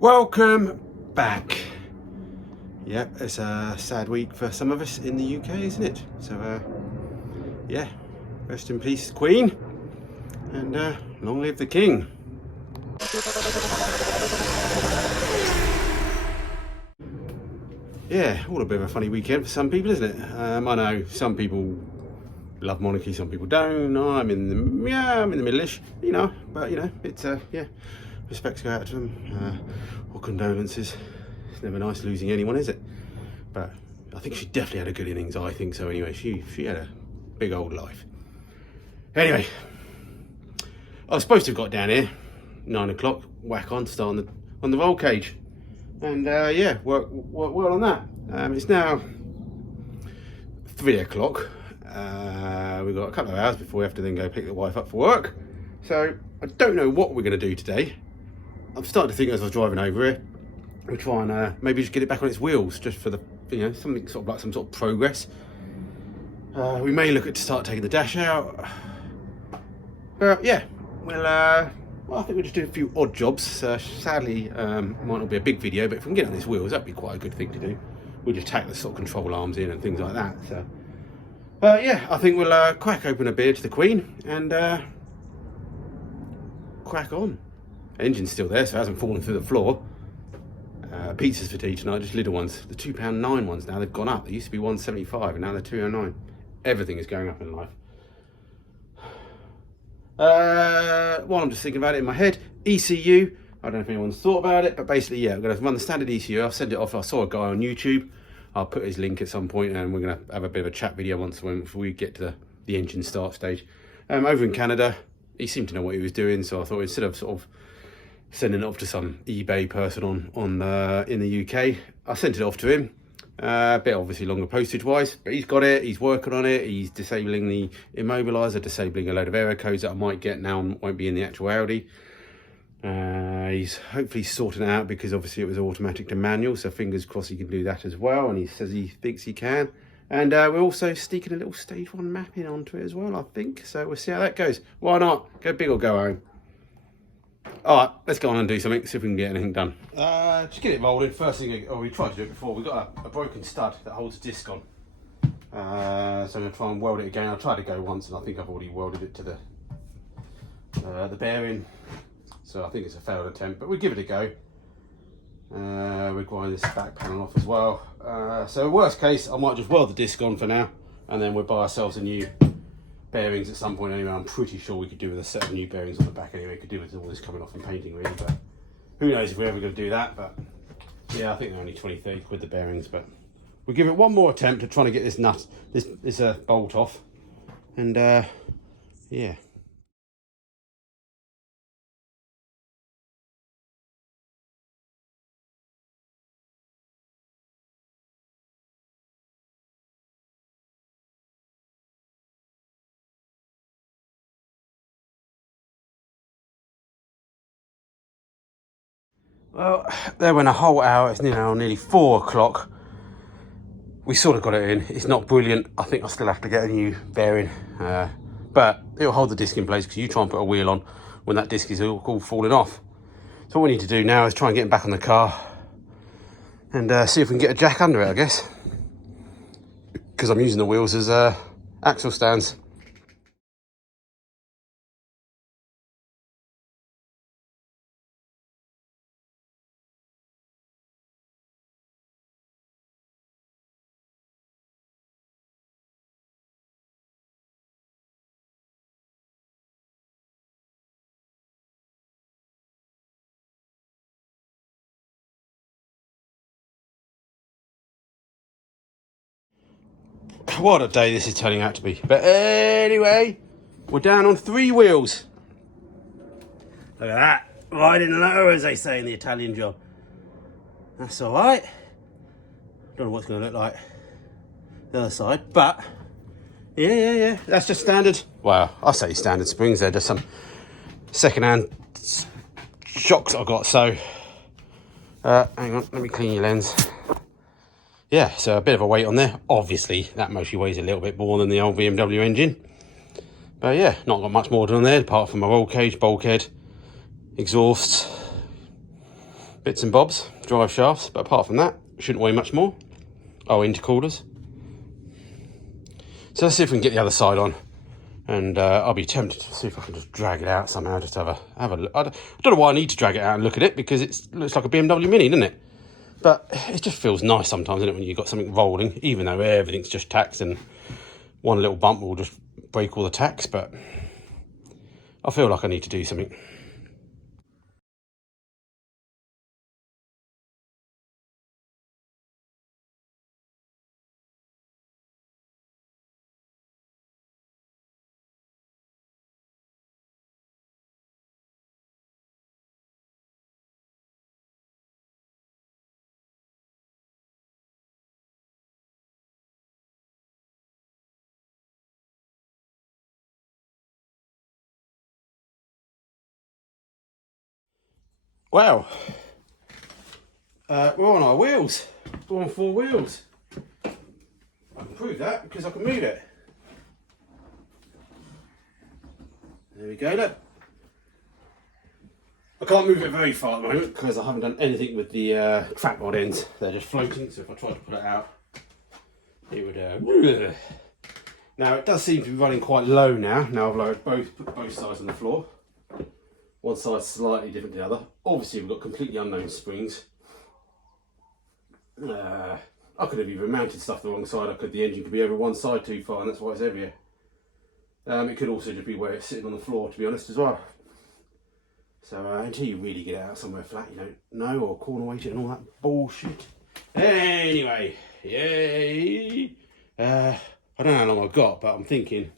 Welcome back. Yep, it's a sad week for some of us in the UK, isn't it? So, yeah, rest in peace, Queen, and long live the King. Yeah, all a bit of a funny weekend for some people, isn't it? I know some people love monarchy, some people don't. I'm in the middle-ish, but it's yeah, respects go out to them, or condolences. It's never nice losing anyone, is it? But I think she definitely had a good innings. I think so anyway. She had a big old life. Anyway, I was supposed to have got down here 9 o'clock, whack on, start on the roll cage, and yeah, work well on that. It's now 3 o'clock. We've got a couple of hours before we have to then go pick the wife up for work. So I don't know what we're going to do today. I'm starting to think as I was driving over here, we'll try and maybe just get it back on its wheels, just for the, something sort of like some sort of progress. We may look at to start taking the dash out. But yeah, well, I think we'll just do a few odd jobs. Sadly, might not be a big video, but if we can get on its wheels, that'd be quite a good thing to do. We'll just tack the sort of control arms in and things like that. So yeah, I think we'll crack open a beer to the Queen and crack on. Engine's still there, so it hasn't fallen through the floor. Pizzas for tea tonight, just little ones. The £2.9 ones now, they've gone up. They used to be £1.75 and now they're £2.09. Everything is going up in life. While I'm just thinking about it in my head, ECU, I don't know if anyone's thought about it, but basically, yeah, I'm going to run the standard ECU. I'll send it off. I saw a guy on YouTube. I'll put his link at some point and we're going to have a bit of a chat video before we get to the engine start stage. Over in Canada, he seemed to know what he was doing, so I thought instead of sort of sending it off to some eBay person in the UK, I sent it off to him. A bit obviously longer postage wise, but he's got it, he's working on it, he's disabling the immobiliser, disabling a load of error codes that I might get now and won't be in the actual Audi. He's hopefully sorting it out because obviously it was automatic to manual, so fingers crossed he can do that as well, and he says he thinks he can. And we're also sneaking a little stage 1 mapping onto it as well, I think, so we'll see how that goes. Why not? Go big or go home. Alright, let's go on and do something, see if we can get anything done. Just get it rolling. First thing, we tried to do it before, we've got a broken stud that holds the disc on. So I'm going to try and weld it again. I tried to go once and I think I've already welded it to the bearing. So I think it's a failed attempt, but we'll give it a go. We'll grind this back panel off as well. So worst case, I might just weld the disc on for now and then we'll buy ourselves a new bearings at some point anyway. I'm pretty sure we could do with a set of new bearings on the back anyway. Could do with all this coming off and painting really, but who knows if we're ever going to do that. But yeah, I think they're only 20-30 quid the bearings, but we'll give it one more attempt at trying to get this nut, this bolt off, and yeah. Well, there went a whole hour. It's now nearly 4 o'clock. We sort of got it in. It's not brilliant. I think I'll still have to get a new bearing, but it'll hold the disc in place because you try and put a wheel on when that disc is all falling off. So what we need to do now is try and get him back on the car and see if we can get a jack under it, I guess, because I'm using the wheels as axle stands. What a day this is turning out to be. But anyway, we're down on 3 wheels. Look at that. Riding low, as they say in the Italian job. That's all right. Don't know what's going to look like the other side, but yeah. That's just standard. Well, I say standard springs. They're just some second-hand shocks I got. So, hang on, let me clean your lens. Yeah, so a bit of a weight on there. Obviously, that mostly weighs a little bit more than the old BMW engine. But yeah, not got much more on there apart from a roll cage, bulkhead, exhausts, bits and bobs, drive shafts, but apart from that, shouldn't weigh much more. Oh, intercoolers. So let's see if we can get the other side on, and I'll be tempted to see if I can just drag it out somehow, just have a look. I don't know why I need to drag it out and look at it, because it looks like a BMW Mini, doesn't it? But it just feels nice sometimes, doesn't it, when you've got something rolling, even though everything's just tacks and one little bump will just break all the tacks. But I feel like I need to do something. Wow, we're on our wheels. We're on 4 wheels. I can prove that because I can move it. There we go, look. I can't move it very far at the moment because I haven't done anything with the track rod ends. They're just floating, so if I tried to pull it out, it would... Now, it does seem to be running quite low now. Now I've lowered both sides on the floor. One side's slightly different to the other. Obviously, we've got completely unknown springs. I could have even mounted stuff the wrong side. The engine could be over one side too far, and that's why it's heavier. It could also just be where it's sitting on the floor, to be honest, as well. So until you really get it out somewhere flat, you don't know, or corner weight it and all that bullshit. Anyway, yay! I don't know how long I've got, but I'm thinking,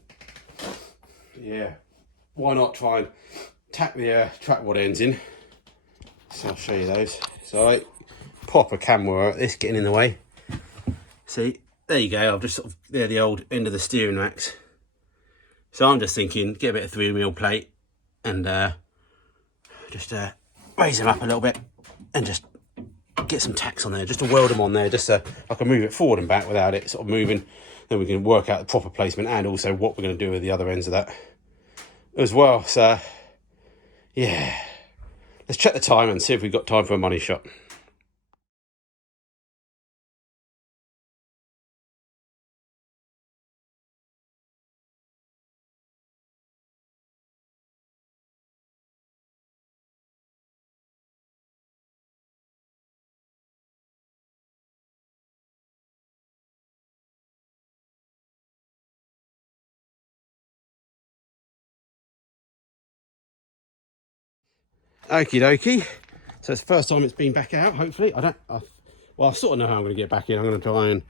yeah, why not try and tack the track rod ends in. So I'll show you those. So I pop a camera at this getting in the way. See, there you go. I've just sort of, there the old end of the steering racks. So I'm just thinking, get a bit of 3mm plate and just raise them up a little bit and just get some tacks on there, just to weld them on there, just so I can move it forward and back without it sort of moving. Then we can work out the proper placement and also what we're going to do with the other ends of that as well. So yeah, let's check the time and see if we've got time for a money shot. Okie dokie. So it's the first time it's been back out, hopefully. Well, I sort of know how I'm going to get back in. I'm going to try and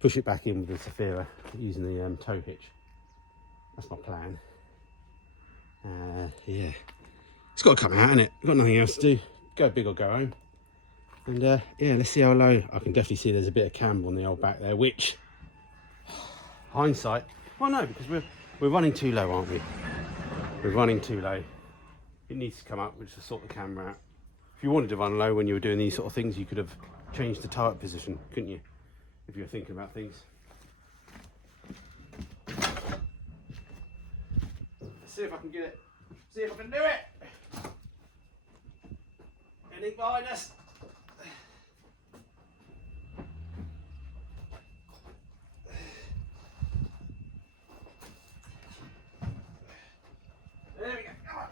push it back in with the Zafira using the tow hitch. That's my plan. Yeah. It's got to come out, innit? Got nothing else to do. Go big or go home. And yeah, let's see how low. I can definitely see there's a bit of camber on the old back there, which, hindsight, well no, because we're running too low, aren't we? We're running too low. It needs to come up, which will sort the camera out. If you wanted to run low when you were doing these sort of things, you could have changed the turret position, couldn't you? If you were thinking about things. Let's see if I can get it. See if I can do it. Anything behind us? There we go. Come on.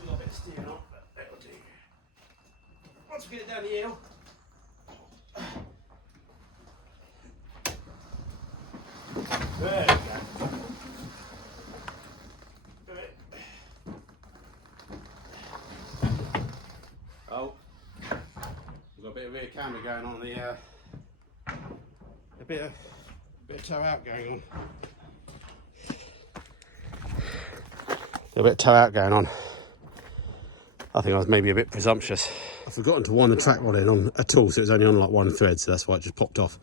We've got a bit of steering on, but that'll do. Once we get it down the hill. There we go. Do it. Oh, we've got a bit of rear camber going on the a bit of tow out going on. A bit of tow out going on. I think I was maybe a bit presumptuous. I've forgotten to wind the track rod in on at all, so it was only on like one thread, so that's why it just popped off.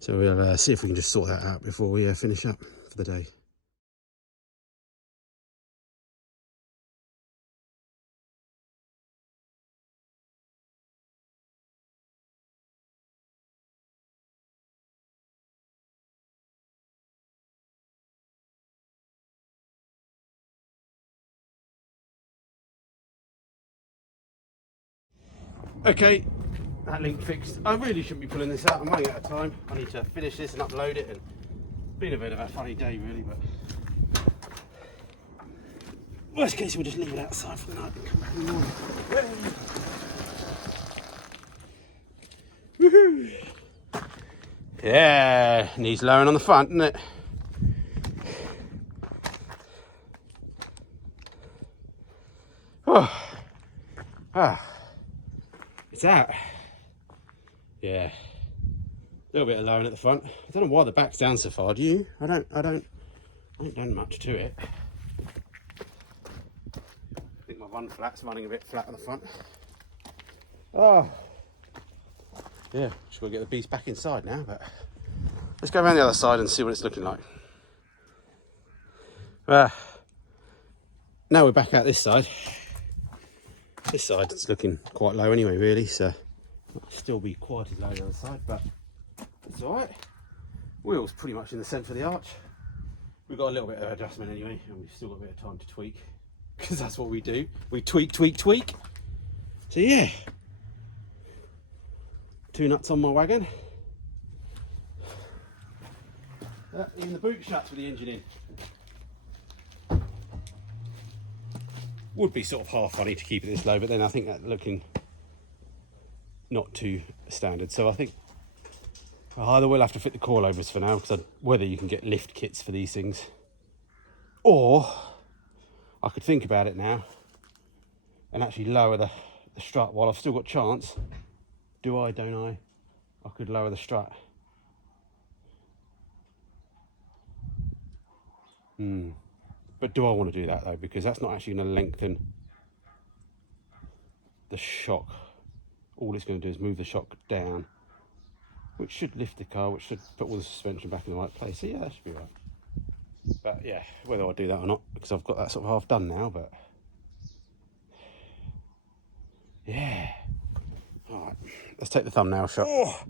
So we'll see if we can just sort that out before we finish up for the day. Okay, that link fixed. I really shouldn't be pulling this out. I'm running out of time. I need to finish this and upload it. And been a bit of a funny day, really. But worst case, we'll just leave it outside for the night and come back in the morning. Woohoo! Yeah, needs lowering on the front, doesn't it? Oh, it's out. Yeah, a little bit of lowering at the front. I don't know why the back's down so far. Do you? I don't done much to it. I think my run flat's running a bit flat on the front. Oh, yeah. Just gotta get the beast back inside now. But let's go around the other side and see what it's looking like. Now we're back out this side. This side is looking quite low anyway, really, so it'll still be quite as low the other side, but it's all right. Wheels pretty much in the centre of the arch. We've got a little bit of adjustment anyway, and we've still got a bit of time to tweak, because that's what we do. We tweak. So yeah, 2 nuts on my wagon. Even the boot shuts with the engine in. Would be sort of half funny to keep it this low, but then I think that's looking not too standard. So I think either we'll have to fit the coilovers for now, because whether you can get lift kits for these things, or I could think about it now and actually lower the strut while I've still got chance. Do I, don't I? I could lower the strut. But do I want to do that though? Because that's not actually going to lengthen the shock. All it's going to do is move the shock down, which should lift the car, which should put all the suspension back in the right place. So yeah, that should be right. But yeah, whether I do that or not, because I've got that sort of half done now, but yeah. All right, let's take the thumbnail shot. Oh,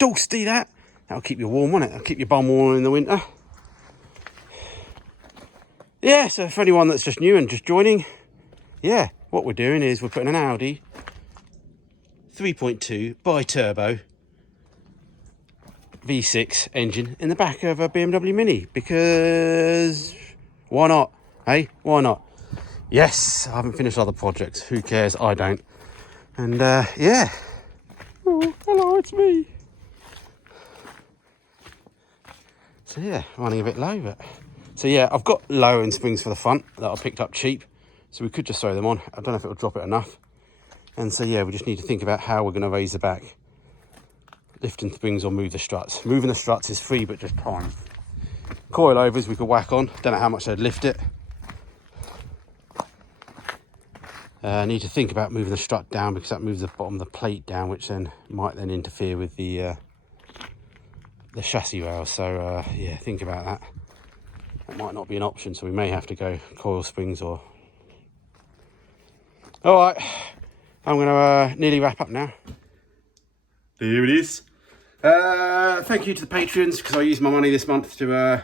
toasty that. That'll keep you warm, won't it? That'll keep your bum warm in the winter. Yeah, so for anyone that's just new and just joining, yeah, what we're doing is we're putting an Audi 3.2 bi-turbo V6 engine in the back of a BMW Mini, because why not? Hey, why not? Yes, I haven't finished other projects. Who cares? I don't. And yeah. Oh, hello, it's me. So yeah, running a bit low, but... So yeah, I've got lowering springs for the front that I picked up cheap, so we could just throw them on. I don't know if it'll drop it enough. And so yeah, we just need to think about how we're going to raise the back. Lifting springs or move the struts. Moving the struts is free, but just time. Coilovers we could whack on. Don't know how much they'd lift it. I need to think about moving the strut down, because that moves the bottom of the plate down, which then might then interfere with the chassis rail. So yeah, think about that. That might not be an option, so we may have to go coil springs or... All right, I'm going to nearly wrap up now. There it is. Thank you to the patrons, because I used my money this month to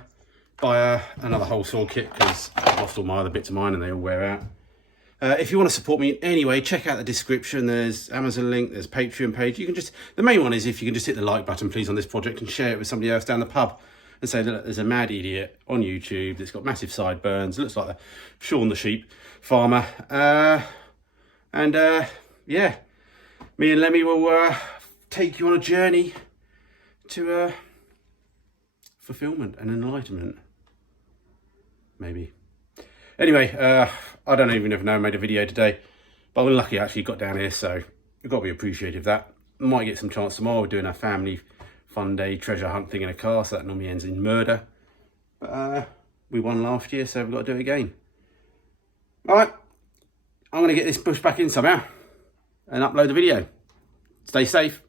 buy another whole saw kit, because I've lost all my other bits of mine and they all wear out. If you want to support me in any way, check out the description. There's Amazon link, there's Patreon page. You can just... The main one is if you can just hit the like button, please, on this project, and share it with somebody else down the pub. And say, look, there's a mad idiot on YouTube that's got massive sideburns, looks like Sean the sheep farmer. Yeah, me and Lemmy will take you on a journey to fulfillment and enlightenment, maybe. Anyway, I don't even know I made a video today, but I'm lucky I actually got down here, so you've got to be appreciative of that. Might get some chance tomorrow. We're doing our family fun day treasure hunt thing in a car, so that normally ends in murder. But we won last year, so we've got to do it again. All right, I'm going to get this pushed back in somehow and upload the video. Stay safe.